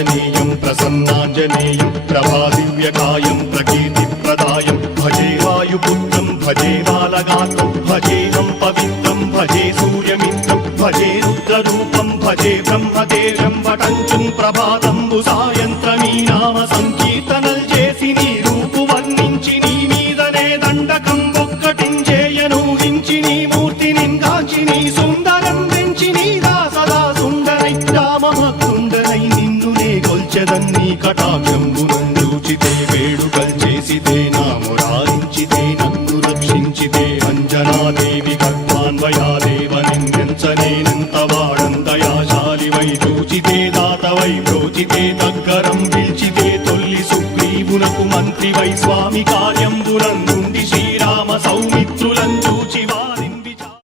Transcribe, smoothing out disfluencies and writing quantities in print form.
ఆంజనేయం ప్రసన్నాంజనేయం ప్రభాదివ్యకాయం ప్రకీర్తిప్రదాయం భజే వాయుపుత్రం భజే బాలగాత్రం భజేహం పవిత్రం భజే సూర్యమిత్రం భజే రుద్రరూపం భజే బ్రహ్మదేవం వటంచుం ప్రభాతంబు సాయంత్రమీ నామ సంకీర్తనల్ చేసి నీ రూపు వర్ణించి నీ మీదనే దండకం ఒక్కటించేయనూహించి నీ మూర్తి నిందాచి నీ సుందరం పెంచి నీ దాసదా సుందరై రామభక్తుండనై నిన్నునే కొల్చెదన్నీ కటాక్షంబునందూచితే వేడుకల్ చేసితే నామురారించితే నన్ను రక్షించితే అంజనాదేవి గర్భాన్వయాదేవ నిన్నెంచనేనంత వాడందయాశాలివై చూచితే దాతవై ప్రోచితే దగ్గరం పిలిచితే తొల్లి సుగ్రీవునకు మంత్రివై స్వామి కార్యంబులందుండి శ్రీరామ సౌమి